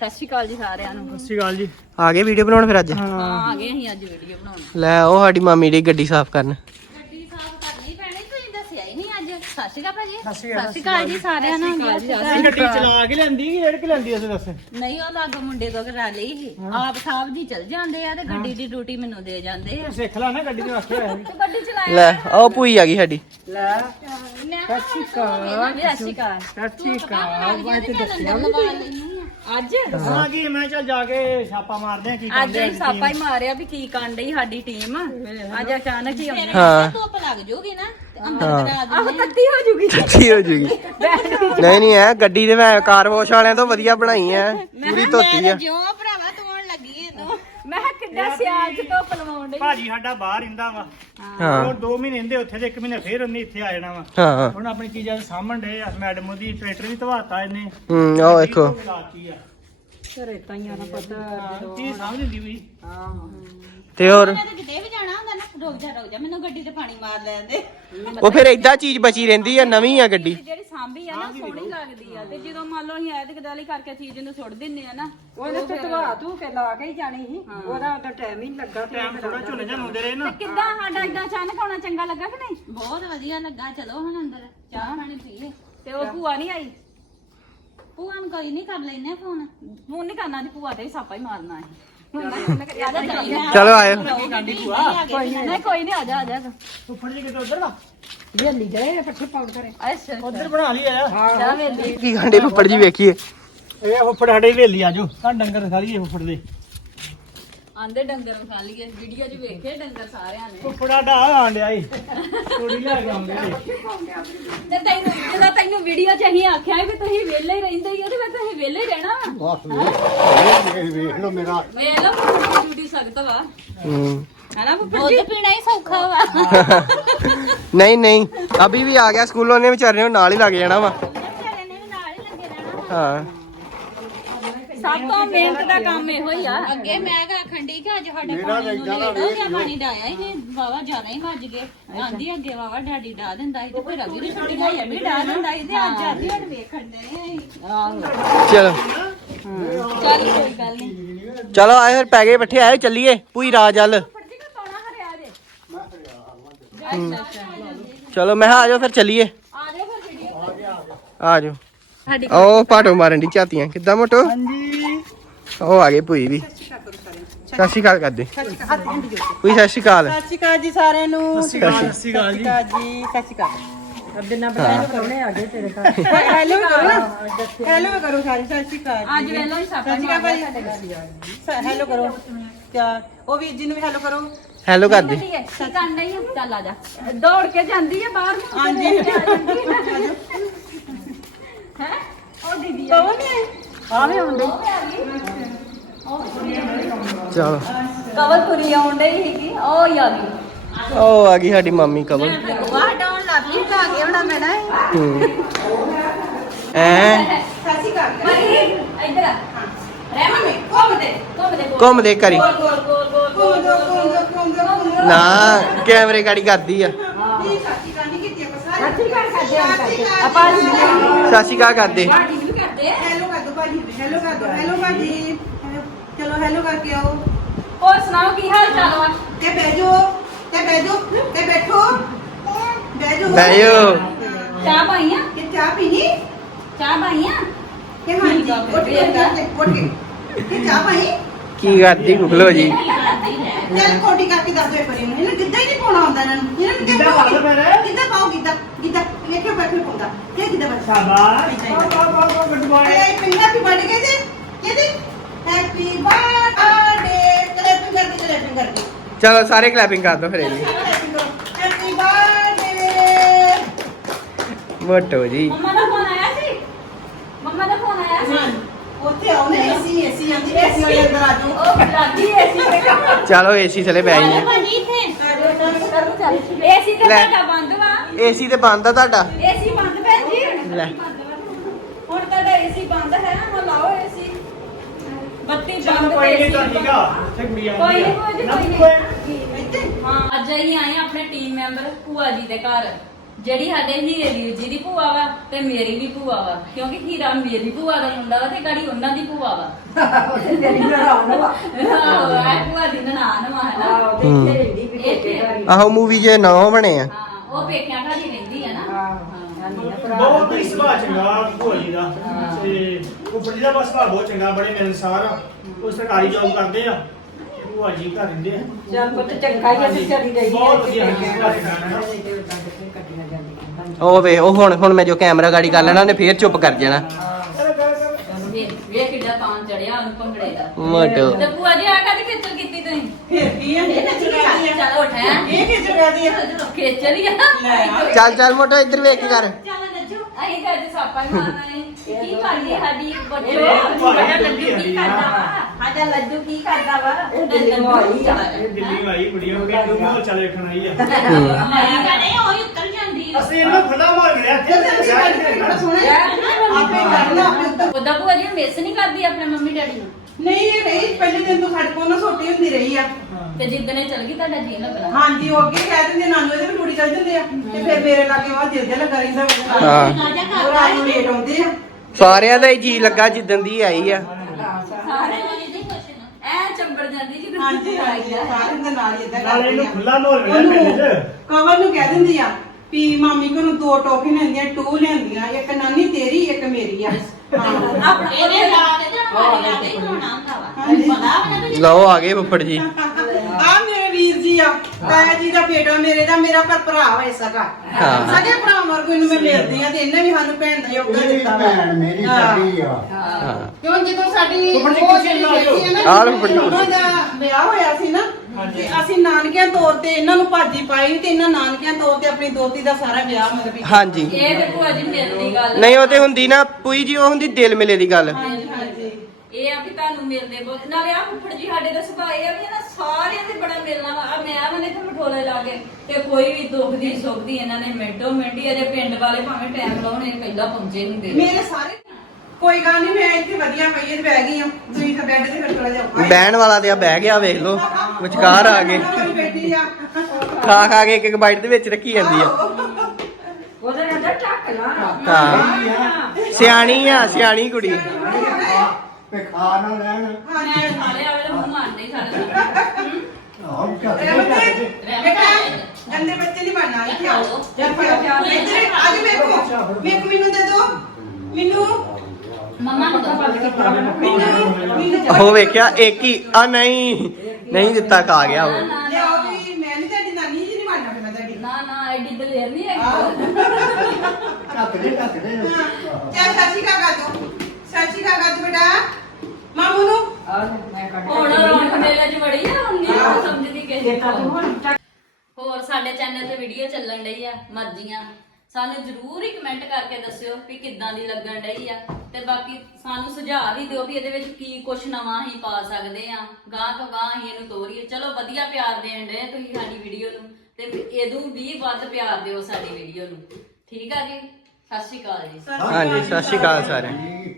ਸਤਿ ਸ਼੍ਰੀ ਅਕਾਲ ਜੀ ਸਾਰਿਆਂ ਨੂੰ ਸਤਿ ਸ਼੍ਰੀ ਅਕਾਲ ਜੀ ਆ ਗਏ ਵੀਡੀਓ ਬਣਾਉਣ ਫਿਰ ਅੱਜ ਹਾਂ ਆ ਗਏ ਅਸੀਂ ਅੱਜ ਵੀਡੀਓ ਬਣਾਉਣ ਲੈ ਉਹ ਸਾਡੀ ਮਾਮੀ ਦੀ ਗੱਡੀ ਸਾਫ਼ ਕਰਨ ਗੱਡੀ ਸਾਫ਼ ਕਰਨੀ ਪੈਣੀ ਤੁਸੀਂ ਦੱਸਿਆ ਹੀ ਨਹੀਂ ਅੱਜ ਸਤਿ ਸ਼੍ਰੀ ਅਕਾਲ ਭਾਜੀ ਸਤਿ ਸ਼੍ਰੀ ਅਕਾਲ ਜੀ ਸਾਰਿਆਂ ਨੂੰ ਗੱਡੀ ਚਲਾ ਕੇ ਲੈਂਦੀ ਕਿ ਰੇੜ ਕੇ ਲੈਂਦੀ ਐ ਦੱਸ ਨਹੀਂ ਉਹ ਲੱਗ ਮੁੰਡੇ ਤੋਂ ਕਰਾ ਲਈ ਸੀ ਆਪ ਸਾਹਿਬ ਜੀ ਚਲ ਜਾਂਦੇ ਆ ਤੇ ਗੱਡੀ ਦੀ ਡਿਊਟੀ ਮੈਨੂੰ ਦੇ ਜਾਂਦੇ ਆ ਸਿੱਖ ਲੈ ਨਾ ਗੱਡੀ ਦੇ ਵਾਸਤੇ ਹੋਇਆ ਤੇ ਗੱਡੀ ਚਲਾਇਆ ਲੈ ਉਹ ਭੂਈ ਆ ਗਈ ਸਾਡੀ ਮੈਂ ਸਤਿ ਸ਼੍ਰੀ ਅਕਾਲ ਸਤਿ ਸ਼੍ਰੀ ਅਕਾਲ ਸਤਿ ਸ਼੍ਰੀ ਅਕਾਲ ਬਾਅਦ ਚ ਦੱਸਿਆ ਅੱਜ? ਹਾਂ ਕੀ ਮੈਂ ਚੱਲ ਜਾ ਕੇ ਛਾਪਾ ਮਾਰਦੇ ਆ ਕੀ ਅੱਜ ਹੀ ਸਾਪਾ ਹੀ ਮਾਰਿਆ ਵੀ ਕੀ ਕਰਨ ਡਈ ਸਾਡੀ ਟੀਮ ਅੱਜ ਅਚਾਨਕ ਹੀ ਆਉਂਦੇ। ਹਾਂ। ਧੁੱਪ ਲੱਗ ਜੂਗੀ ਨਾ ਤੇ ਅੰਦਰ ਕਰਾ ਦਿੰਦੇ ਆਹ ਤੱਤੀ ਹੋ ਜੂਗੀ। ਕੀ ਹੋ ਜੂਗੀ। ਨਹੀਂ ਨਹੀਂ ਐ ਗੱਡੀ ਤੇ ਮੈਂ ਕਾਰ ਵਾਸ਼ ਵਾਲਿਆਂ ਤੋਂ ਵਧੀਆ ਬਣਾਈ ਐ। ਪੂਰੀ ਧੋਤੀ ਆ। ਜਿਉਂ ਭਰਾਵਾ ਤੋੜ ਲੱਗੀ ਐ ਤੂੰ ਮੈਂ ਕਿਹਾ ਕਿੱਡਾ ਸਿਆਲ ਚ ਧੁੱਪ ਲਵਾਉਣ ਡਈ? ਭਾਜੀ ਸਾਡਾ ਬਾਹਰ ਰਹਿੰਦਾ ਵਾ। ਹਾਂ। ਉਹ 2 ਮਹੀਨੇ ਰਹਿੰਦੇ ਉੱਥੇ ਤੇ 1 ਮਹੀਨੇ ਫੇਰ ਉਹਨੇ ਇੱਥੇ ਆ ਜਾਣਾ ਵਾ। ਹਾਂ। ਹੁਣ ਆਪਣੀ ਚੀਜ਼ਾਂ ਦੇ ਸਾਹਮਣ ਡੇ ਆ ਮੈਡਮ ਉਹਦੀ ਟਰੈਕਟਰ ਵੀ ਧਵਾਤਾ ਇਹਨੇ। ਹੂੰ ਉਹ ਵੇਖੋ। ਲਾਤੀ ਆ। ਘਰੇ ਤਾਂ ਹੀ ਆਣਾ ਪਤਾ ਕੀ ਸਮਝ ਨਹੀਂ ਵੀ। ਤੇ ਹੋਰ? ਕਿਤੇ ਵੀ ਰੁਕ ਜਾ ਰੁਕ ਜਾ ਮੈਨੂੰ ਗੱਡੀ ਤੇ ਪਾਣੀ ਮਾਰ ਲੈਣ ਦੇ। ਉਹ ਫਿਰ ਏਦਾਂ ਚੀਜ਼ ਬਚੀ ਰਹਿੰਦੀ ਆ ਨਵੀਂ ਆ ਗੱਡੀ। ਜਿਹੜੀ ਸਾਂਭੀ ਆ ਨਾ ਸੋਹਣੀ ਲੱਗਦੀ ਆ। ਤੇ ਜਦੋਂ ਮੰਨ ਲਓ ਅਸੀਂ ਐਤਕ ਦਾਲੀ ਕਰਕੇ ਚੀਜ਼ ਨੂੰ ਸੁੱਟ ਦਿੰਨੇ ਆ ਨਾ ਉਹਨੇ ਤੇ ਧਵਾ ਤੂੰ ਕੇ ਲਾ ਕੇ ਹੀ ਜਾਣੀ ਸੀ। ਉਹਦਾ ਤਾਂ ਟਾਈਮ ਹੀ ਨੀ ਲੱਗਾ ਤੇ ਟਾਈਮ ਥੋੜਾ ਝੋਲੇ ਜਾਂ ਹੁੰਦੇ ਰਹੇ ਨਾ। ਕਿੱਦਾਂ ਸਾਡਾ ਇਦਾਂ ਅਚਾਨਕ ਆਉਣਾ ਚੰਗਾ ਲੱਗਾ ਕਿ ਨਹੀਂ? ਬਹੁਤ ਵਧੀਆ ਲੱਗਾ ਚਲੋ ਹੁਣ ਅੰਦਰ ਚਾਹ ਪਾਣੀ ਪੀਏ। ਤੇ ਉਹ ਭੂਆ ਨਹੀਂ ਆਈ? ਭੂਆ ਨੂੰ ਕੋਈ ਨਹੀਂ ਕਰ ਲੈਨੇ ਫੋਨ। ਫੋਨ ਨਹੀਂ ਕਰਨਾ ਤੇ ਭੂਆ ਤੇ ਵੀ ਸਾਪਾ ਹੀ ਮਾਰਨਾ ਹੈ ਚਲੋ ਆਇਓ। ਨਹੀਂ ਕੋਈ ਨਹੀਂ ਆ ਜਾ ਆ ਜਾ। ਉੱਪਰ ਜੀ ਕਿਤੇ ਉਧਰ ਵਾ? ਵੇਲੀ ਗਏ ਪੱਠੇ ਪਾਉਣ ਕਰੇ ਉਧਰ ਬਣਾ ਲਈ ਆ ਜਾ ਵੇਲੀ ਕੀ ਗਾਂਡੇ ਫੁੱਫੜ ਜੀ ਵੇਖੀਏ। ਇਹ ਸਾਡੇ ਵੇਲੀ ਆਜੋ ਤਾਂ ਡੰਗਰ ਦੇ। ਆਂਦੇ ਡੰਗਰ ਖਾ ਲਈਏ ਵੀਡੀਓ 'ਚ ਵੇਖੇ ਡੰਗਰ ਸਾਰਿਆਂ ਨੇ। ਉੱਪਰ ਡਾ ਆਂਡਿਆ ਈ। ਥੋੜੀ ਲੈ ਕੇ ਆਉਂਦੇ ਨੇ ਤੇ ਤੈਨੂੰ ਜਦੋਂ ਤੈਨੂੰ ਵੀਡੀਓ 'ਚ ਅਸੀਂ ਆਖਿਆ ਸੀ ਵੀ ਤੁਸੀਂ ਵਿਹਲੇ ਹੀ ਰਹਿੰਦੇ ਹੀ ਹੋ ਤੇ ਫਿਰ ਤੁਸੀਂ ਵਿਹਲੇ ਹੀ ਰਹਿਣਾ ਵਾ। ਵੇਖ ਲਓ ਮੇਰਾ। ਵੇਖ ਲਓ ਡਿਊਟੀ ਸਖਤ ਵਾ। ਹੂੰ। ਹਨਾ ਫੁੱਫੜ ਜੀ? ਪੀਣਾ ਹੀ ਸੌਖਾ ਵਾ। ਨਹੀਂ ਨਹੀਂ ਅਭੀ ਵੀ ਆ ਗਿਆ ਸਕੂਲੋਂ ਨੇ ਵਿਚਾਰੇ ਨੂੰ ਨਾਲ ਹੀ ਲੱਗ ਜਾਣਾ ਵਾ। ਵਿਚਾਰੇ ਨੇ ਵੀ ਨਾਲ ਹੀ। ਲੱਗੇ ਰਹਿਣਾ ਹਾਂ ਸਭ ਤੋਂ ਮਿਹਨਤ ਦਾ ਕੰਮ ਇਹੋ ਹੀ ਆ। ਅੱਗੇ ਮੈਂ ਕਹ ਖੰਡੀ ਕਿ ਅੱਜ ਸਾਡੇ ਪਾਣੀ ਨੂੰ ਲੇਟ ਹੋ ਗਿਆ ਪਾਣੀ ਡਾਇਆ ਹੀ ਨਹੀਂ ਵਾਵਾ ਜ਼ਿਆਦਾ ਹੀ ਵੱਜ ਗਏ। ਆਂਦੀ ਅੱਗੇ ਵਾਵਾ ਡੈਡੀ ਡਾ ਦਿੰਦਾ ਸੀ ਤੇ ਫਿਰ ਅੱਗੇ ਵੀ ਛੁੱਟੀ ਹੋਈ ਵੀ ਡਾ ਦਿੰਦਾ ਸੀ ਤੇ ਅੱਜ ਆਂਦੀ ਹੁਣ ਵੇਖਣ ਦੇ ਚਲੋ। ਚੱਲ ਕੋਈ ਗੱਲ ਨਹੀਂ। ਚਲੋ ਆਏ ਫਿਰ ਪੈ ਗਏ ਬੱਠੇ ਆਏ ਚੱਲੀਏ ਪੂਰੀ ਹਰਿਆ ਦੇ ਚਲੋ ਮੈਂ ਕਿਹਾ ਆ ਜਾਓ ਫਿਰ ਚੱਲੀਏ। ਆ ਜਾਓ। ਫਿਰ ਵੀਡੀਓ ਆ ਜਾਓ ਸਾਡੀ ਉਹ ਪਾਟੋ ਮਾਰਨ ਦੀ ਝਾਤੀਆਂ। ਕਿੱਦਾਂ ਮੋਟੋ? ਹਾਂਜੀ। ਉਹ ਆ ਗਏ ਭੂਈ ਵੀ। ਸਤਿ ਸ਼੍ਰੀ ਅਕਾਲ ਕਰਦੇ ਭੂਈ ਸਤਿ ਸ਼੍ਰੀ ਅਕਾਲ ਸਤਿ ਸ਼੍ਰੀ ਅਕਾਲ ਜੀ ਸਾਰਿਆਂ ਨੂੰ ਸਤਿ ਸ਼੍ਰੀ ਅਕਾਲ ਜੀ ਜੀ ਸਤਿ ਸ਼੍ਰੀ ਅਕਾਲ ਅਬ ਦਿਨਾਂ ਬਤਾਏ ਕਰਨੇ ਆ ਗਏ ਤੇਰੇ ਘਰ ਹੈਲੋ ਕਰੋ ਨਾ ਹੈਲੋ ਕਰੋ ਸਾਰੀ ਸਤਿ ਸ਼੍ਰੀ ਅਕਾਲ ਅੱਜ ਵੇਲੋ ਹੀ ਸਾਪਾ ਸਤਿ ਸ਼੍ਰੀ ਅਕਾਲ ਭਾਈ ਹੈਲੋ ਕਰੋ ਕਿਆ ਉਹ ਵੀਰ ਜੀ ਨੂੰ ਵੀ ਹੈਲੋ ਕਰੋ ਹੈਲੋ ਕਰਦੇ ਠੀਕ ਹੈ ਕੀ ਕਰਨ ਡਈ ਆ ਚੱਲ ਆ ਜਾ ਦੌੜ ਕੇ ਜਾਂਦੀ ਆ ਬਾਹਰ ਨੂੰ ਹਾਂਜੀ ਹੈ ਉਹ ਦੀਦੀ ਆ ਆਵੇ ਹੁੰਦੇ ਚਲੋ ਕਵਲਪੁਰੀ ਆਉਣ ਡਈ ਸੀਗੀ ਉਹ ਹੀ ਆ ਗਈ ਉਹ ਆ ਗਈ ਸਾਡੀ ਮਾਮੀ ਕਵਲ ਵਾਹ ਡਾਉਣ ਲੱਗ ਤਾਂ ਆ ਗਿਆ ਹੋਣਾ ਮੈਂ ਨਾ ਐ ਭਾਈ ਇੱਧਰ ਆ ਰਹਿ ਮੰਮੀ ਘੁੰਮ ਦੇ ਘੁੰਮ ਦੇ ਘੁੰਮ ਦੇ ਕਰੀ ਗੋਲ ਗੋਲ ਗੋਲ ਗੋਲ ਗੋਲ ਗੋਲ ਨਾ ਕੈਮਰੇ ਗਾੜੀ ਕਰਦੀ ਆ ਆਪਾਂ ਜੀ ਸਤਿ ਸ਼੍ਰੀ ਅਕਾਲ ਕਰਦੇ ਵੀ ਕਰਦੇ ਹੈਲੋ ਕਰ ਦੋ ਭਾਜੀ ਹੈਲੋ ਕਰ ਦੋ ਹੈਲੋ ਭਾਜੀ ਚਲੋ ਹੈਲੋ ਕਰਕੇ ਆਓ ਹੋਰ ਸੁਣਾਓ ਕੀ ਹਾਲ ਚਾਲ ਵਾ ਤੇ ਬਹਿ ਜਾਓ ਤੇ ਬਹਿ ਜਾਓ ਤੇ ਬੈਠੋ ਬਹਿ ਜਾਓ ਬਹਿਓ ਚਾਹ ਪਾਈ ਆ ਕਿ ਚਾਹ ਪੀਣੀ ਚਾਹ ਪਾਈ ਆ ਕਿ ਹਾਂਜੀ ਉੱਠ ਕੇ ਉੱਠ ਕੇ ਉੱਠ ਕੇ ਕਿ ਚਾਹ ਪਾਈ ਕੀ ਕਰਦੀ ਗੁਗਲੋ ਜੀ ਚੱਲ ਕੋਟੀ ਕਰਕੇ ਦੱਸ ਦੋ ਇੱਕ ਵਾਰੀ ਇਹਨੂੰ ਇਹਨੂੰ ਗਿੱਧਾ ਹੀ ਨਹੀਂ ਪਾਉਣਾ ਆਉਂਦਾ ਇਹਨਾਂ ਨੂੰ ਇਹਨਾਂ ਨੂੰ ਗਿੱਧਾ ਪਾ ਲਓ ਫਿਰ। ਗਿੱਧਾ ਪਾਓ ਗਿੱਧਾ ਗਿੱਧਾ ਵੇਖਿਓ ਬੈਠੇ ਪਾਉਂਦਾ ਕਿ ਗਿੱਧਾ ਬੱਚਾ ਸ਼ਾਬਾਸ਼ ਵਾਹ ਵਾਹ ਵਾਹ ਗੁੱਡ ਮਾਰਨਿੰਗ ਅਰੇ ਪੰਜਾਬੀ ਬਣ ਚਲੋ ਸਾਰੇ ਕਲੈਪਿੰਗ ਕਰ ਦੋ ਫਿਰ ਇਹਦੀ। ਹੈਪੀ ਬਰਥਡੇ ਮੋਟੋ ਜੀ। ਮੰਮਾ ਦਾ ਫੋਨ ਆਇਆ ਸੀ? ਮੰਮਾ ਦਾ ਫੋਨ ਆਇਆ ਸੀ? ਉੱਥੇ ਆਉਨੇ ਏਸੀ ਏਸੀ ਆਂਦੀ ਏਸੀ ਵਾਲੇ ਅੰਦਰ ਆ ਜਾਓ। ਉਹ ਲਾਗੀ ਏਸੀ ਤੇ ਕੰਮ ਚਲੋ ਏਸੀ ਥਲੇ ਬੈ ਭਾਜੀ ਇੱਥੇ। ਏਸੀ ਤੇ ਲੈ। ਤੁਹਾਡਾ ਬੰਦ ਵਾ। ਏਸੀ ਤੇ ਬੰਦ ਆ ਤੁਹਾਡਾ। ਏਸੀ ਬੰਦ ਭੈਣ ਜੀ। ਲੈ ਹੁਣ ਤੁਹਾਡਾ ਏਸੀ ਬੰਦ ਹੈ ਹੁਣ ਲਾਓ ਏਸੀ ਬੱਤੀ ਬੰਦ ਕੋਈ ਤੇ ਨਹੀਂ ਤਾਂ ਠੀਕ ਆ ਇੱਥੇ ਕੁੜੀ ਆ ਕੋਈ ਨਹੀਂ ਕੋਈ ਨੀ, ਕੋਈ ਨਹੀਂ। ਹਾਂ। ਅੱਜ ਅਸੀਂ ਆਏ ਹਾਂ ਆਪਣੇ ਟੀਮ ਮੈਂਬਰ ਭੂਆ ਜੀ ਦੇ ਘਰ। ਜਿਹੜੀ ਸਾਡੇ ਹੀਰੇ ਦੀ ਜੀ ਦੀ ਭੂਆ ਵਾ ਤੇ ਮੇਰੀ ਵੀ ਭੂਆ ਵਾ। ਕਿਉਂਕਿ ਹੀਰਾ ਮੇਰੀ ਭੂਆ ਦਾ ਮੁੰਡਾ ਵਾ ਤੇ ਗਾੜੀ ਉਹਨਾਂ ਦੀ ਭੂਆ ਵਾ। ਤੇਰੀ ਨਰਾਣ ਵਾ ਆਹੋ, ਇਹ ਭੂਆ ਦੀ ਨਨਾਣ ਵਾ ਹਨਾ? ਆਹੋ ਤੇ ਇੱਥੇ ਰਹਿੰਦੀ ਵੀ ਇੱਥੇ। ਘਰੀ ਆਹੋ ਮੂਵੀ 'ਚ ਨੌ ਬਣੇ ਆ। ਹਾਂ ਉਹ ਪੇਕਿਆਂ ਘਰ ਹੀ ਰਹਿੰਦੀ ਆ ਨਾ। ਹਾਂ। ਬਹੁਤ ਹੀ ਸੁਭਾਅ ਚੰਗਾ ਭੂਆ ਜੀ ਦਾ। ਜੀ ਦਾ ਬਸ ਸੁਭਾਅ ਬਹੁਤ ਚੰਗਾ ਬੜੇ ਮਿਲਨਸਾਰ ਆ। ਉਹ ਸਰਕਾਰੀ ਜੌਬ ਕਰਦੇ ਆ। ਭੂਆ ਜੀ ਘਰ ਰਹਿੰਦੇ ਆ। ਚੱਲ ਪੁੱਤ ਚੰਗਾ ਹੀ ਤੇ ਚਲੀ ਰਹੀ ਬਹੁਤ ਵਧੀਆ ਨਾ। ਉਹ ਵੇ ਉਹ ਹੁਣ ਹੁਣ ਮੈਂ ਜੋ ਕੈਮਰਾ ਗਾੜੀ ਕਰ ਲੈਣਾ ਉਹਨੇ ਫੇਰ ਚੁੱਪ ਕਰ ਜਾਣਾ। ਵੇਖ ਕਿੱਡਾ ਤਾਂ ਚੜਿਆ ਉਹਨੂੰ ਭੰਗੜੇ ਦਾ। ਮੋਟੋ ਤੇ ਭੂਆ ਜੀ ਆ ਕਾਦੀ ਖੇਚਲ ਕੀਤੀ ਤੁਸੀਂ? ਫਿਰ ਕੀ ਆ ਇਹ ਚੰਗਾਦੀ ਆ। ਚੱਲ ਉੱਠ ਹੈ। ਇਹ ਆ। ਖੇਚਲ ਹੀ ਆ। ਚੱਲ ਚੱਲ ਮੋਟੋ ਇੱਧਰ ਵੇਖ ਕਰ। ਚੱਲ ਨੱਜੋ ਅਸੀਂ ਤਾਂ ਅੱਜ ਸਾਪਾ ਹੀ ਮਾਰਨਾ ਹੈ ਕੀ ਕਰਦੀ ਸਾਡੀ ਬੱਚੋ ਇਹ ਸਾਡਾ ਲੱਡੂ ਕੀ ਕਰਦਾ ਹਾਂ। ਵਾ? ਸਾਡਾ ਲੱਡੂ ਕੀ ਕਰਦਾ ਵਾ? ਇਹ ਦਿੱਲੀ ਆਈ ਆ। ਇਹ ਦਿੱਲੀ ਆਈ ਕੁੜੀ ਉਹ ਪਿੰਡੂ ਨੂੰ ਚੱਲ ਵੇਖਣ ਆਈ ਆ? ਮੈਂ ਕਹਿੰਦੇ ਉਹ ਹੀ ਉੱਤਰ ਜਾਂਦੀ ਆ। ਅਸੀਂ ਇਹਨਾਂ ਖੁੱਲਾ ਮਾਰ ਗਿਆ ਇੱਥੇ ਆਪੇ ਕਰਨਾ ਆਪੇ ਉਹਦਾ ਭੂਆ ਜੀ ਮਿਸ ਨਹੀਂ ਕਰਦੀ ਆਪਣੇ ਮੰਮੀ ਡੈਡੀ ਨੂੰ? ਨਹੀਂ ਇਹ ਰਹੀ ਪਹਿਲੇ ਦਿਨ ਤੋਂ ਸਾਡੇ ਕੋਲ ਨਾ ਛੋਟੀ ਹੁੰਦੀ ਰਹੀ ਆ। ਤੇ ਜਿੱਦਣੇ ਚਲ ਗਈ ਤੁਹਾਡਾ ਜੀ ਲੱਗਣਾ। ਹਾਂਜੀ ਉਹ ਅੱਗੇ ਕਹਿ ਦਿੰਦੇ ਨਾਨੂ ਇਹਦੇ ਵੀ ਟੂੜੀ ਚੱਲ ਜਾਂਦੇ ਆ। ਤੇ ਫਿਰ ਮੇਰੇ ਲਾਗੇ ਉਹ ਦਿਲ ਜਿਹਾ ਲੱਗਾ ਰਹਿੰਦਾ ਹਾਂ। ਉਹ ਰਾਤ ਨੂੰ ਲੇਟ ਆਉਂਦੇ ਆ। ਸਾਰਿਆਂ ਦਾ ਹੀ ਜੀ ਲੱਗਾ ਜਿੱਦਣ ਦੀ ਆਈ ਆ। ਸਾਰੇ ਦੀ ਖੁਸ਼ ਨਾ। ਐ ਚੰਬੜ ਜਾਂਦੀ ਜਦੋਂ ਹਾਂਜੀ ਹਾਂਜੀ ਸਾਰੇ ਦੇ ਨਾਲ ਹੀ ਨਾਲ ਇਹਨੂੰ ਖੁੱਲਾ ਪਿੰਡ 'ਚ। ਕਵਰ ਨੂੰ ਕਹਿ ਦਿੰਦੀ ਆ ਵੀ ਮਾਮੀ ਕੋ ਨੂੰ ਦੋ ਟੋਫੀ ਲੈਂਦੀਆਂ ਟੂ ਲੈਂਦੀਆਂ ਇੱਕ ਨਾਨੀ ਤੇਰੀ ਇੱਕ ਮੇਰੀ ਆ। ਹਾਂ। ਆਪਣਾ ਇਹਦੇ ਲਾ ਕੇ ਤੇ ਹਮਾਰੇ ਲਾ ਕੇ ਹੀ ਹੋਣਾ ਹੁੰਦਾ ਵਾ। ਪਤਾ ਵਾ ਨਾ ਵੀ ਲਓ ਆ ਗਏ ਫੁੱਫੜ ਜੀ ਆ ਮੇਰੇ ਵੀਰ ਜੀ। ਆ। ਤਾਇਆ ਜੀ ਦਾ ਬੇਟਾ ਮੇਰੇ ਦਾ ਮੇਰਾ ਪਰ ਭਰਾ ਹੋਏ ਸਕਾ ਹਾਂ। ਸਗੇ ਭਰਾ ਵਰਗੂ ਇਹਨੂੰ ਮੈਂ ਮਿਲਦੀ ਆ ਤੇ ਇਹਨੇ ਵੀ ਸਾਨੂੰ ਭੈਣ ਦਾ ਯੋਗਾ ਇਹਦੀ ਦਿੱਤਾ ਵਾ। ਭੈਣ ਮੇਰੀ ਹਾਂ। ਸਾਡੀ ਆ। ਹਾਂ। ਕਿਉਂ ਜਦੋਂ ਸਾਡੀ ਉਹ ਕਿਸੇ ਜਿਹੜੀ ਨਾਲ ਬੇਟੀ ਹੈ ਨਾ ਆਹ ਲਓ ਫੁੱਫੜ ਜੀ। ਉਹਨਾਂ ਦਾ ਵਿਆਹ ਹੋਇਆ ਸੀ ਨਾ ਤੇ ਅਸੀਂ ਨਾਨਕਿਆਂ ਤੌਰ ਤੇ ਇਹਨਾਂ ਨੂੰ ਭਾਜੀ ਪਾਈ ਤੇ ਇਹਨਾਂ ਨਾਨਕਿਆਂ ਤੌਰ ਤੇ ਆਪਣੀ ਦੋਤੀ ਦਾ ਸਾਰਾ ਵਿਆਹ ਮਤਲਬ ਵੀ ਹਾਂਜੀ। ਇਹ ਫਿਰ ਭੂਆ ਜੀ ਮਿਲਦੀ ਗੱਲ ਨਹੀਂ ਉਹ ਤੇ ਹੁੰਦੀ ਨਾ ਪੂਈ ਜੀ ਉਹ ਹੁੰਦੀ ਦਿਲ ਮਿਲੇ ਦੀ ਗੱਲ। ਹਾਂਜੀ। ਇਹ ਆ ਵੀ ਤੁਹਾਨੂੰ ਮਿਲਦੇ ਬਹੁਤ ਨਾਲੇ ਆ ਫੁੱਫੜ ਜੀ ਸਾਡੇ ਦਾ ਸੁਭਾਅ ਇਹ ਆ ਵੀ ਨਾ ਸਾਰਿਆਂ ਦੇ ਬੜਾ ਮਿਲਣਾ ਵਾ। ਆ ਮੈਂ ਮਨੇ ਤੇ ਮਠੋਲੇ ਲਾ ਕੇ ਤੇ ਕੋਈ ਵੀ ਦੁੱਖ ਦੀ ਸੁੱਖ ਦੀ ਇਹਨਾਂ ਨੇ ਮਿੰਟੋ ਮਿੰਟ ਅਜੇ ਪਿੰਡ ਵਾਲੇ ਭਾਵੇਂ ਟਾਈਮ ਲਾਉਣ ਇਹ ਪਹਿਲਾਂ ਪਹੁੰਚੇ ਹੁੰਦੇ ਮੇਰੇ ਸਾਰੇ ਕੋਈ ਗੱਲ ਨਹੀਂ ਮੈਂ ਇੱਥੇ ਵਧੀਆ ਪਈ ਤੇ ਬਹਿ ਗਈ ਹਾਂ ਤੁਸੀਂ ਤਾਂ ਬੈੱਡ ਤੇ ਫਿਰ ਚਲਾ ਜਾਓ ਬਹਿਣ ਵਾਲਾ ਤੇ ਆ ਬਹਿ ਗਿਆ ਵੇਖ ਲਓ। ਵਿਚਕਾਰ ਆ ਗਏ। ਮੇਰੀ ਬੇਟੀ ਆ। ਖਾ ਖਾ ਕੇ ਇੱਕ ਇੱਕ ਬਾਈਟ ਦੇ ਵਿੱਚ ਰੱਖੀ ਜਾਂਦੀ ਆ। ਉਹਦੇ ਅੰਦਰ ਟੱਕ ਲਾ। ਹਾਂ। ਸਿਆਣੀ ਆ ਸਿਆਣੀ ਕੁੜੀ। ਤੇ ਖਾ ਨਾ ਲੈਣ। ਮੈਂ ਸਾਰੇ ਆਵੇ ਤਾਂ ਮੂੰਹ ਮਾਰਦੇ ਹੀ ਸਾਰੇ ਸਾਰੇ। ਆਹ ਬੇਟਾ ਬੱਚੇ। ਗੰਦੇ ਬੱਚੇ ਨਹੀਂ ਬਣਨਾ ਇੱਥੇ ਆਓ। ਆਓ। ਚੱਲ ਫੜੋ ਇੱਧਰ ਅੱਜ ਵੇਖੋ ਵੇਖ ਮੈਨੂੰ ਦੇ ਦੋ ਮੈਨੂੰ ਮੰਮਾ ਨੂੰ ਤਾਂ ਪਾ ਕੇ ਮੈਨੂੰ ਮੈਨੂੰ ਉਹ ਵੇਖਿਆ ਇੱਕ ਹੀ ਆ ਨਹੀਂ ਨਹੀਂ ਦਿੱਤਾ ਖਾ ਗਿਆ ਉਹ। ਲਿਆਓ ਵੀ ਮੈਂ ਨਹੀਂ ਤੁਹਾਡੀ ਨਾਨੀ ਜੀ ਨਹੀਂ ਬਣਨਾ ਫਿਰ ਮੈਂ ਤੁਹਾਡੀ। ਨਾ ਨਾ ਐਡੀ ਦਲੇਰ ਨਹੀਂ ਹੈਗੀ। ਢੱਕ ਦੇ ਢੱਕ ਦੇ। ਚੱਲ ਸਾਚੀ ਕਾ ਗਾ ਦੋ ਸਾਚੀ ਕਾ ਗਾ ਦੋ ਬੇਟਾ ਮਾਮੂ ਨੂੰ ਆ ਮੈਂ ਕੱਢ ਹੁਣ ਰੌਣਕ ਮੇਲੇ 'ਚ ਆ ਸਮਝਦੀ ਕਿਸੇ ਤੂੰ ਨੂੰ ਹੁਣ ਟੱਕ ਹੋਰ ਸਾਡੇ ਚੈਨਲ ਤੇ ਵੀਡੀਓ ਚੱਲਣ ਡਈ ਆ ਮਰਜ਼ੀਆਂ। ਸਾਨੂੰ ਜਰੂਰ ਹੀ ਕਮੈਂਟ ਕਰਕੇ ਦੱਸਿਓ ਵੀ ਕਿੱਦਾਂ ਦੀ ਲੱਗਣ ਡਈ ਆ। ਤੇ ਬਾਕੀ ਸਾਨੂੰ ਸੁਝਾਅ ਵੀ ਦਿਓ ਵੀ ਇਹਦੇ ਵਿੱਚ ਕੀ ਕੁਛ ਨਵਾਂ ਹੀ ਪਾ ਸਕਦੇ ਆ। ਗਾਂ ਤੋਂ ਗਾਂ ਹੀ ਇਹਨੂੰ ਤੋਰੀਏ। ਚਲੋ ਵਧੀਆ ਪਿਆਰ ਦੇਣ ਡਏ ਤੁਸੀਂ ਸਾਡੀ ਵੀਡੀਓ ਨੂੰ। ਤੇ ਇਹਦੋਂ ਵੀ ਵੱਧ ਪਿਆਰ ਦਿਓ ਸਾਡੀ ਵੀਡੀਓ ਨੂੰ। ਠੀਕ ਆ ਜੀ? ਸਤਿ ਸ਼੍ਰੀ ਅਕਾਲ ਜੀ। ਹਾਂਜੀ ਸਤਿ ਸ਼੍ਰੀ ਅਕਾਲ ਸਾਰਿਆਂ ਨੂੰ। ਜੀ